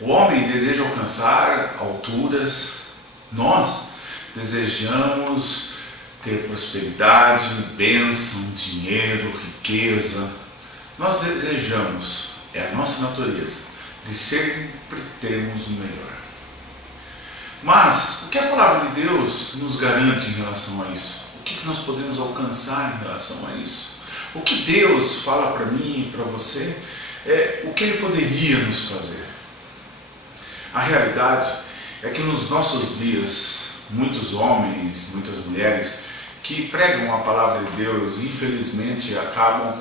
O homem deseja alcançar alturas, nós desejamos ter prosperidade, bênção, dinheiro, riqueza. Nós desejamos, é a nossa natureza, de sempre termos o melhor. Mas o que a palavra de Deus nos garante em relação a isso? O que nós podemos alcançar em relação a isso? O que Deus fala para mim e para você, o que Ele poderia nos fazer? A realidade é que nos nossos dias, muitos homens, muitas mulheres que pregam a palavra de Deus, infelizmente acabam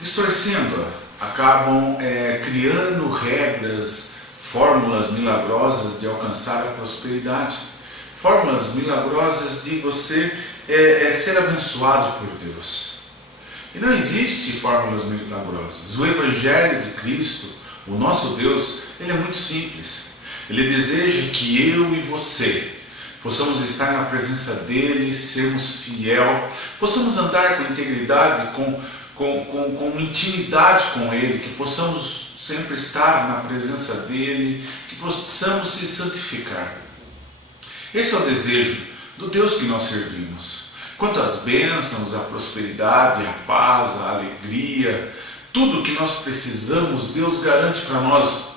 distorcendo-a, acabam criando regras, fórmulas milagrosas de alcançar a prosperidade, fórmulas milagrosas de você ser abençoado por Deus. E não existe fórmulas milagrosas. O Evangelho de Cristo, o nosso Deus, ele é muito simples. Ele deseja que eu e você possamos estar na presença dele, sermos fiel, possamos andar com integridade, com intimidade com ele, que possamos sempre estar na presença dele, que possamos se santificar. Esse é o desejo do Deus que nós servimos. Quanto às bênçãos, a prosperidade, a paz, a alegria, tudo o que nós precisamos, Deus garante para nós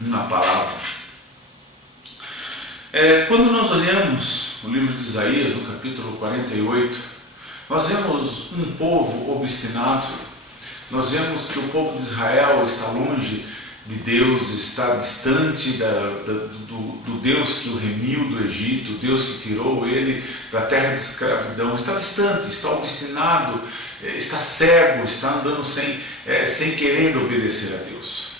na palavra. Quando nós olhamos o livro de Isaías, no capítulo 48, nós vemos um povo obstinado, nós vemos que o povo de Israel está longe de Deus, está distante do Deus que o remiu do Egito, o Deus que tirou ele da terra de escravidão, está distante, está obstinado, está cego, está andando sem querer obedecer a Deus.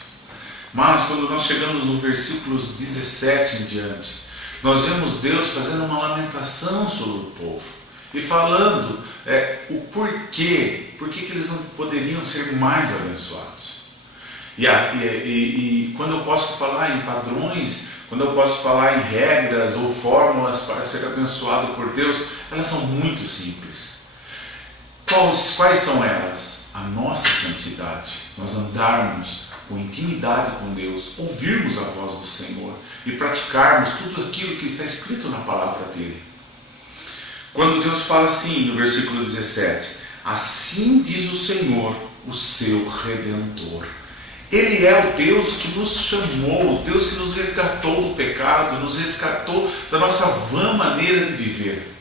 Mas quando nós chegamos no versículos 17 em diante, nós vemos Deus fazendo uma lamentação sobre o povo e falando o porquê que eles não poderiam ser mais abençoados. E quando eu posso falar em padrões, quando eu posso falar em regras ou fórmulas para ser abençoado por Deus, elas são muito simples. Quais são elas? A nossa santidade, nós andarmos com intimidade com Deus, ouvirmos a voz do Senhor e praticarmos tudo aquilo que está escrito na palavra dele. Quando Deus fala assim no versículo 17, assim diz o Senhor, o seu Redentor. Ele é o Deus que nos chamou, o Deus que nos resgatou do pecado, nos resgatou da nossa vã maneira de viver.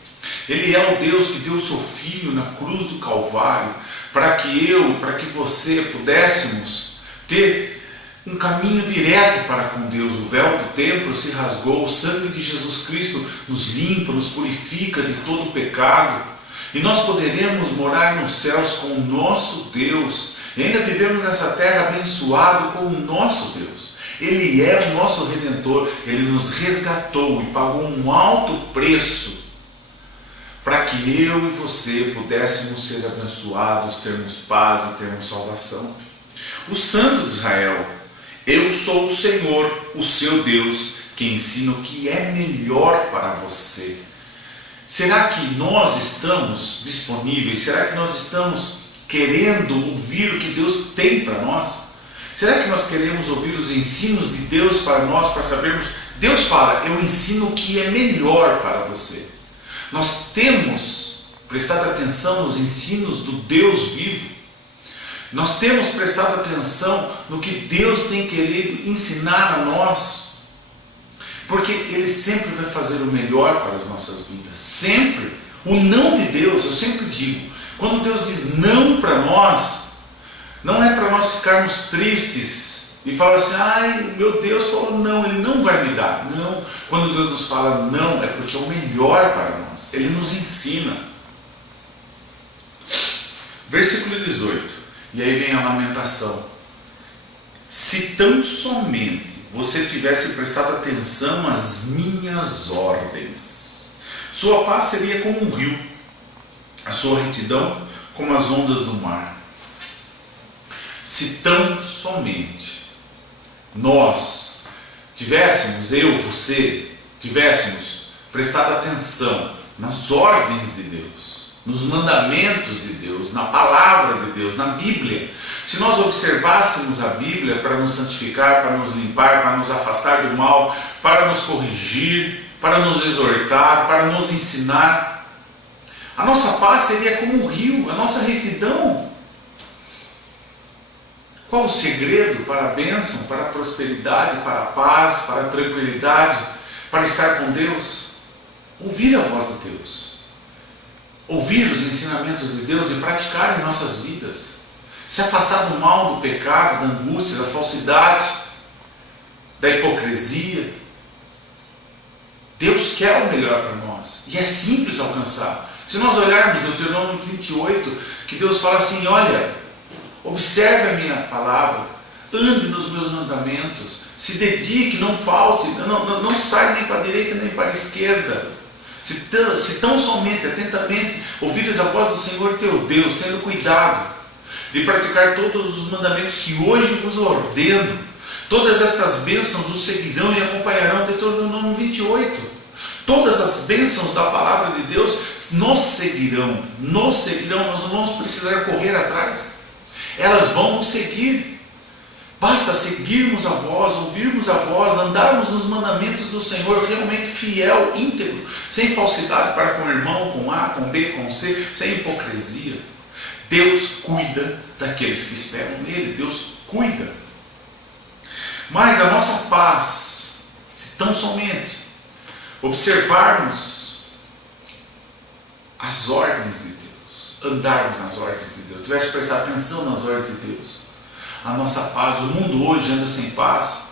Ele é o Deus que deu o seu Filho na cruz do Calvário, para que você pudéssemos ter um caminho direto para com Deus. O véu do templo se rasgou, o sangue de Jesus Cristo nos limpa, nos purifica de todo o pecado, e nós poderemos morar nos céus com o nosso Deus, e ainda vivemos nessa terra abençoado com o nosso Deus. Ele é o nosso Redentor, Ele nos resgatou e pagou um alto preço para que eu e você pudéssemos ser abençoados, termos paz e termos salvação. O Santo de Israel, eu sou o Senhor, o seu Deus, que ensina o que é melhor para você. Será que nós estamos disponíveis? Será que nós estamos querendo ouvir o que Deus tem para nós? Será que nós queremos ouvir os ensinos de Deus para nós, para sabermos? Deus fala, eu ensino o que é melhor para você. Nós temos prestado atenção nos ensinos do Deus vivo. Nós temos prestado atenção no que Deus tem querido ensinar a nós, porque Ele sempre vai fazer o melhor para as nossas vidas, sempre. O não de Deus, eu sempre digo, quando Deus diz não para nós, não é para nós ficarmos tristes e falar assim, ai, meu Deus falou não, Ele não vai me dar. Não, quando Deus nos fala não, é porque é o melhor para nós, Ele nos ensina. Versículo 18. E aí vem a lamentação. Se tão somente você tivesse prestado atenção às minhas ordens, sua paz seria como um rio, a sua retidão como as ondas do mar. Se tão somente nós tivéssemos, você, tivéssemos prestado atenção nas ordens de Deus, nos mandamentos de Deus, na palavra de Deus, na Bíblia. Se nós observássemos a Bíblia para nos santificar, para nos limpar, para nos afastar do mal, para nos corrigir, para nos exortar, para nos ensinar, a nossa paz seria como um rio, a nossa retidão. Qual o segredo para a bênção, para a prosperidade, para a paz, para a tranquilidade, para estar com Deus? Ouvir a voz de Deus, ouvir os ensinamentos de Deus e praticar em nossas vidas. Se afastar do mal, do pecado, da angústia, da falsidade, da hipocrisia. Deus quer o melhor para nós e é simples alcançar. Se nós olharmos Deuteronômio 28, que Deus fala assim: olha, observe a minha palavra, ande nos meus mandamentos, se dedique, não falte, não saia nem para a direita nem para a esquerda. Se tão somente, atentamente, ouvires a voz do Senhor teu Deus, tendo cuidado de praticar todos os mandamentos que hoje vos ordeno, todas estas bênçãos os seguirão e acompanharão. Deuteronômio 28. Todas as bênçãos da palavra de Deus nos seguirão, nós não vamos precisar correr atrás, elas vão nos seguir. Basta seguirmos a voz, ouvirmos a voz, andarmos nos mandamentos do Senhor, realmente fiel, íntegro, sem falsidade para com o irmão, com A, com B, com C, sem hipocrisia. Deus cuida daqueles que esperam nele, Deus cuida. Mas a nossa paz, se tão somente observarmos as ordens de Deus, andarmos nas ordens de Deus, tivesse que prestar atenção nas ordens de Deus, a nossa paz. O mundo hoje anda sem paz.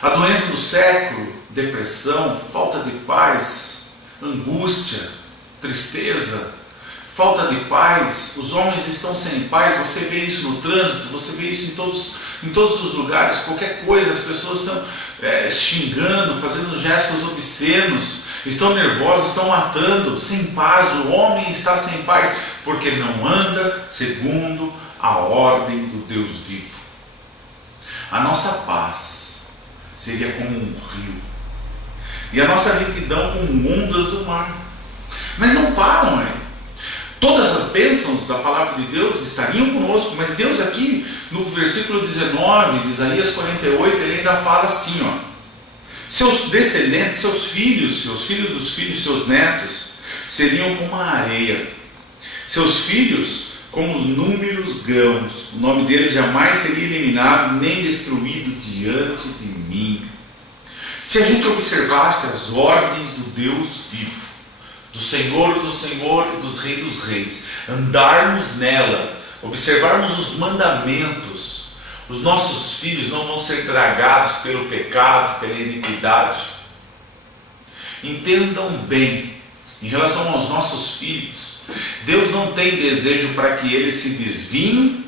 A doença do século, depressão, falta de paz, angústia, tristeza, falta de paz. Os homens estão sem paz. Você vê isso no trânsito, você vê isso em todos os lugares. Qualquer coisa, as pessoas estão xingando, fazendo gestos obscenos, estão nervosos, estão matando, sem paz. O homem está sem paz porque não anda segundo a ordem do Deus vivo. A nossa paz seria como um rio e a nossa retidão como ondas do mar. Mas não param aí. Todas as bênçãos da palavra de Deus estariam conosco, mas Deus aqui no versículo 19 de Isaías 48, ele ainda fala assim, ó: seus descendentes, seus filhos dos filhos, seus netos seriam como a areia, seus filhos como os números grãos. O nome deles jamais seria eliminado nem destruído diante de mim. Se a gente observasse as ordens do Deus vivo, do Senhor e dos reis, andarmos nela, observarmos os mandamentos, os nossos filhos não vão ser tragados pelo pecado, pela iniquidade. Entendam bem, em relação aos nossos filhos, Deus não tem desejo para que eles se desviem,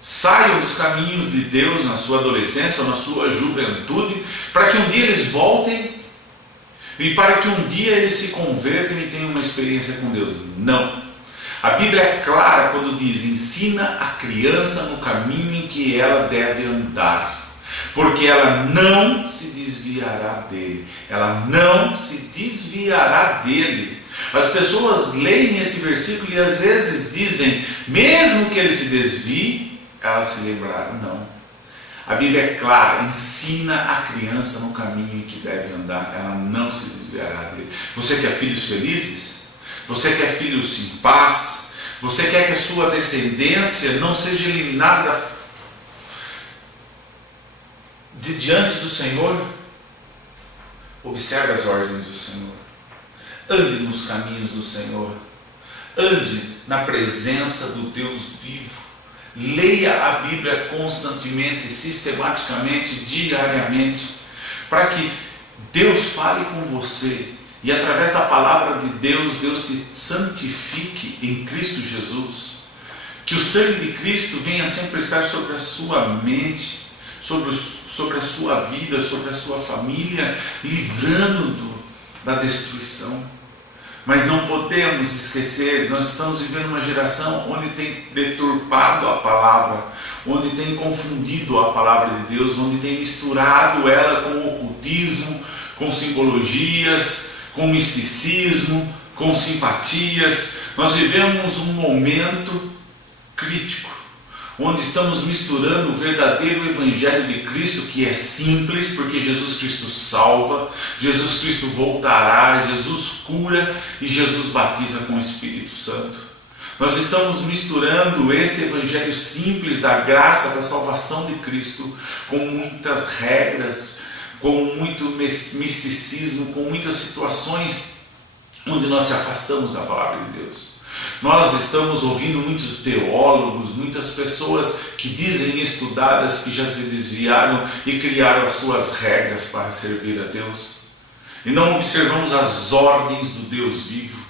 saiam dos caminhos de Deus na sua adolescência ou na sua juventude, para que um dia eles voltem e para que um dia eles se convertam e tenham uma experiência com Deus. Não. A Bíblia é clara quando diz: ensina a criança no caminho em que ela deve andar, porque ela não se desviará dele. Ela não se desviará dele. As pessoas leem esse versículo e às vezes dizem, mesmo que ele se desvie, elas se lembrarão. Não. A Bíblia é clara: ensina a criança no caminho em que deve andar, ela não se desviará dele. Você quer filhos felizes? Você quer filhos em paz? Você quer que a sua descendência não seja eliminada de diante do Senhor? Observe as ordens do Senhor. Ande nos caminhos do Senhor. Ande na presença do Deus vivo. Leia a Bíblia constantemente, sistematicamente, diariamente, para que Deus fale com você e através da palavra de Deus, Deus te santifique em Cristo Jesus. Que o sangue de Cristo venha sempre estar sobre a sua mente, sobre a sua vida, sobre a sua família, livrando da destruição. Mas não podemos esquecer, nós estamos vivendo uma geração onde tem deturpado a palavra, onde tem confundido a palavra de Deus, onde tem misturado ela com o ocultismo, com simbologias, com misticismo, com simpatias. Nós vivemos um momento crítico, onde estamos misturando o verdadeiro Evangelho de Cristo, que é simples, porque Jesus Cristo salva, Jesus Cristo voltará, Jesus cura e Jesus batiza com o Espírito Santo. Nós estamos misturando este Evangelho simples da graça, da salvação de Cristo, com muitas regras, com muito misticismo, com muitas situações onde nós se afastamos da palavra de Deus. Nós estamos ouvindo muitos teólogos, muitas pessoas que dizem estudadas, que já se desviaram e criaram as suas regras para servir a Deus. E não observamos as ordens do Deus vivo.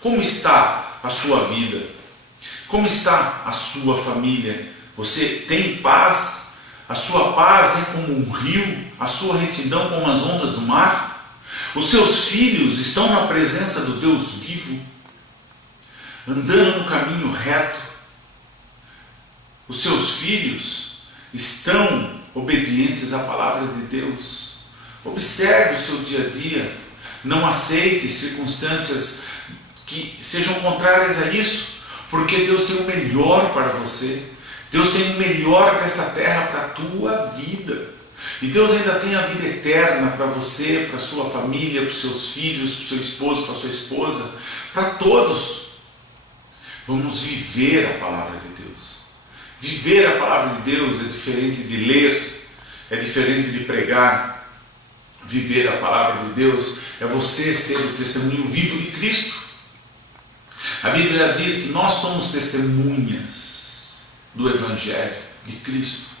Como está a sua vida? Como está a sua família? Você tem paz? A sua paz é como um rio, a sua retidão como as ondas do mar? Os seus filhos estão na presença do Deus vivo, andando no caminho reto? Os seus filhos estão obedientes à palavra de Deus? Observe o seu dia a dia. Não aceite circunstâncias que sejam contrárias a isso, porque Deus tem o melhor para você. Deus tem o melhor nesta terra para a tua vida. E Deus ainda tem a vida eterna para você, para a sua família, para os seus filhos, para o seu esposo, para a sua esposa, para todos. Vamos viver a palavra de Deus. Viver a palavra de Deus é diferente de ler, é diferente de pregar. Viver a palavra de Deus é você ser o testemunho vivo de Cristo. A Bíblia diz que nós somos testemunhas do Evangelho de Cristo.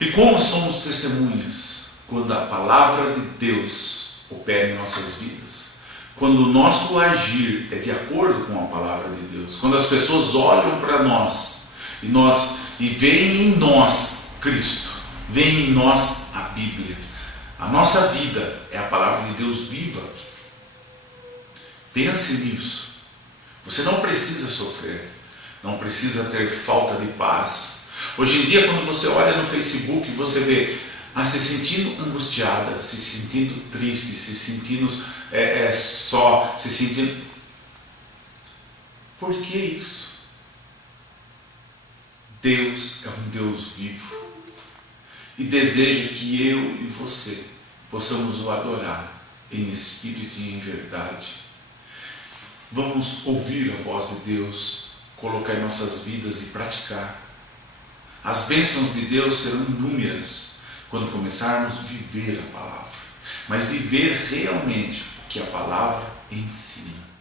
E como somos testemunhas? Quando a palavra de Deus opera em nossas vidas. Quando o nosso agir é de acordo com a palavra de Deus. Quando as pessoas olham para nós e veem em nós Cristo, veem em nós a Bíblia. A nossa vida é a palavra de Deus viva. Pense nisso. Você não precisa sofrer, não precisa ter falta de paz. Hoje em dia, quando você olha no Facebook, você vê se sentindo angustiada, se sentindo triste, se sentindo só, se sentindo... Por que isso? Deus é um Deus vivo e deseja que eu e você possamos o adorar em espírito e em verdade. Vamos ouvir a voz de Deus, colocar em nossas vidas e praticar. As bênçãos de Deus serão inúmeras quando começarmos a viver a palavra, mas viver realmente o que a palavra ensina.